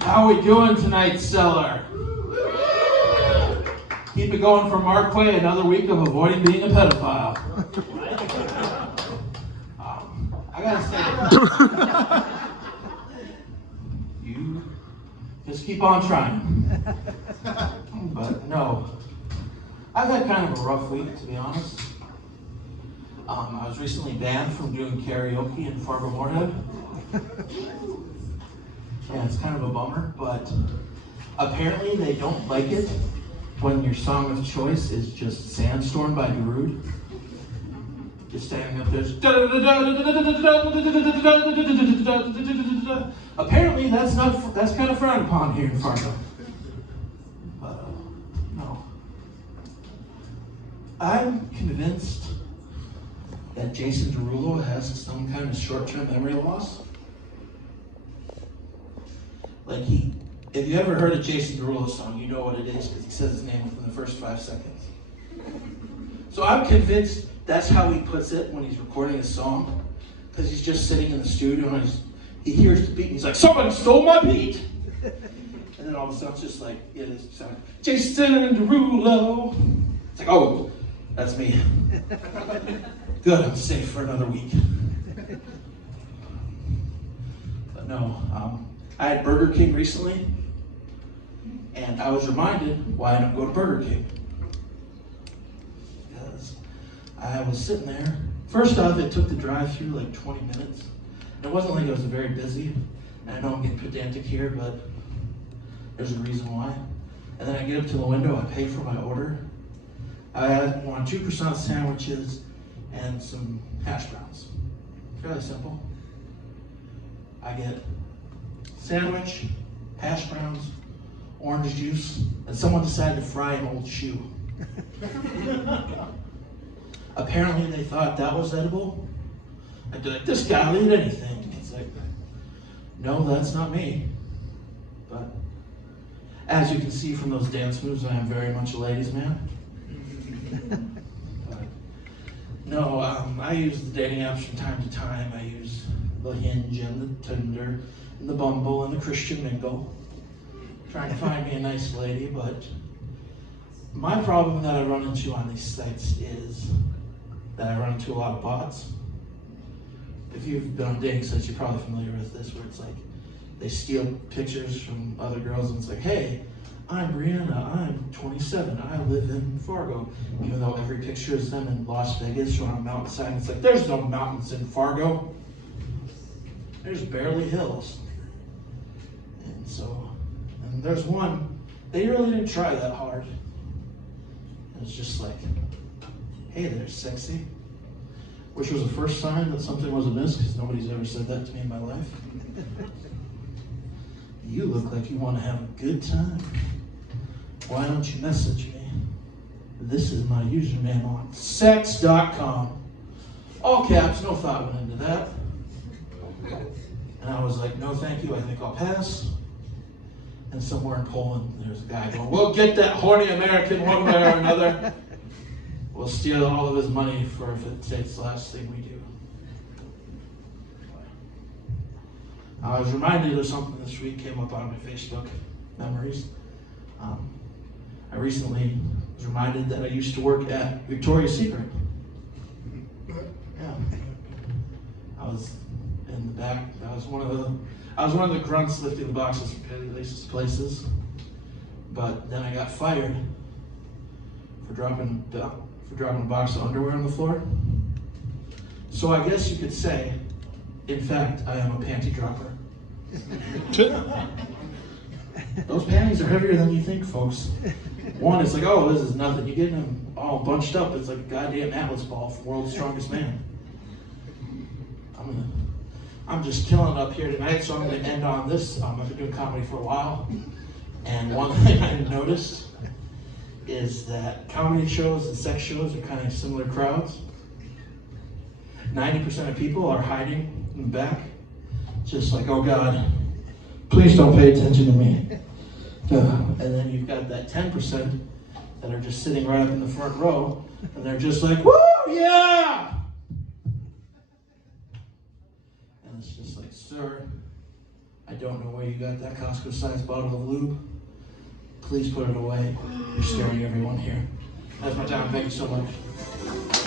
How we doing tonight, Cellar? Keep it going for Mark Clay, another week of avoiding being a pedophile. I gotta say, you just keep on trying. But no, I've had kind of a rough week, to be honest. I was recently banned from doing karaoke in Fargo-Moorhead. Yeah, it's kind of a bummer, but apparently they don't like it when your song of choice is just Sandstorm by Darude. Just standing up there. Apparently that's kind of frowned upon here in Fargo. But no. I'm convinced that Jason Derulo has some kind of short-term memory loss. Like if you ever heard a Jason Derulo song, you know what it is because he says his name within the first 5 seconds. So I'm convinced that's how he puts it when he's recording a song, because he's just sitting in the studio and he hears the beat and he's like, somebody stole my beat! And then all of a sudden it's just like, yeah, this sound, Jason Derulo. It's like, oh, that's me. Good, I'm safe for another week. But no, I had Burger King recently, and I was reminded why I don't go to Burger King. Because I was sitting there. First off, it took the drive-through like 20 minutes. It wasn't like it was very busy. And I know I'm getting pedantic here, but there's a reason why. And then I get up to the window, I pay for my order. I want 2 croissant sandwiches and some hash browns. Fairly simple. I get sandwich, hash browns, orange juice, and someone decided to fry an old shoe. Apparently they thought that was edible. I'd be like, this guy will eat anything. It's like, no, that's not me. But as you can see from those dance moves, I am very much a ladies' man. But, no, I use the dating apps from time to time. I use the Hinge and the Tinder and the Bumble and the Christian Mingle, trying to find me a nice lady. But my problem that I run into on these sites is that I run into a lot of bots. If you've been on dating sites, you're probably familiar with this, where it's like they steal pictures from other girls and it's like, hey, I'm Brianna, I'm 27, I live in Fargo. Even though every picture is them in Las Vegas or on a mountainside, it's like, there's no mountains in Fargo. There's barely hills. And there's one, they really didn't try that hard. It's just like, hey, they're sexy. Which was the first sign that something was amiss, because nobody's ever said that to me in my life. You look like you want to have a good time. Why don't you message me? This is my username on sex.com. All caps, no thought went into that. And I was like, no thank you, I think I'll pass. And somewhere in Poland, there's a guy going, we'll get that horny American one way or another. We'll steal all of his money for if it's the last thing we do. I was reminded of something this week, came up on my Facebook memories. I recently was reminded that I used to work at Victoria's Secret. Yeah. I was in the back. I was one of the grunts lifting the boxes from Penny Lace's places. But then I got fired for dropping a box of underwear on the floor. So I guess you could say, in fact, I am a panty dropper. Those panties are heavier than you think, folks. One, it's like, oh, this is nothing. You get them all bunched up. It's like a goddamn Atlas ball from World's Strongest Man. I'm just killing it up here tonight, so I'm going to end on this. I've been doing comedy for a while, and one thing I noticed is that comedy shows and sex shows are kind of similar crowds. 90% of people are hiding in the back, just like, oh God, please don't pay attention to me. And then you've got that 10% that are just sitting right up in the front row, and they're just like, woo, yeah! it's just like, sir, I don't know where you got that Costco-sized bottle of lube. Please put it away. You're scaring everyone here. That's my time. Thank you so much.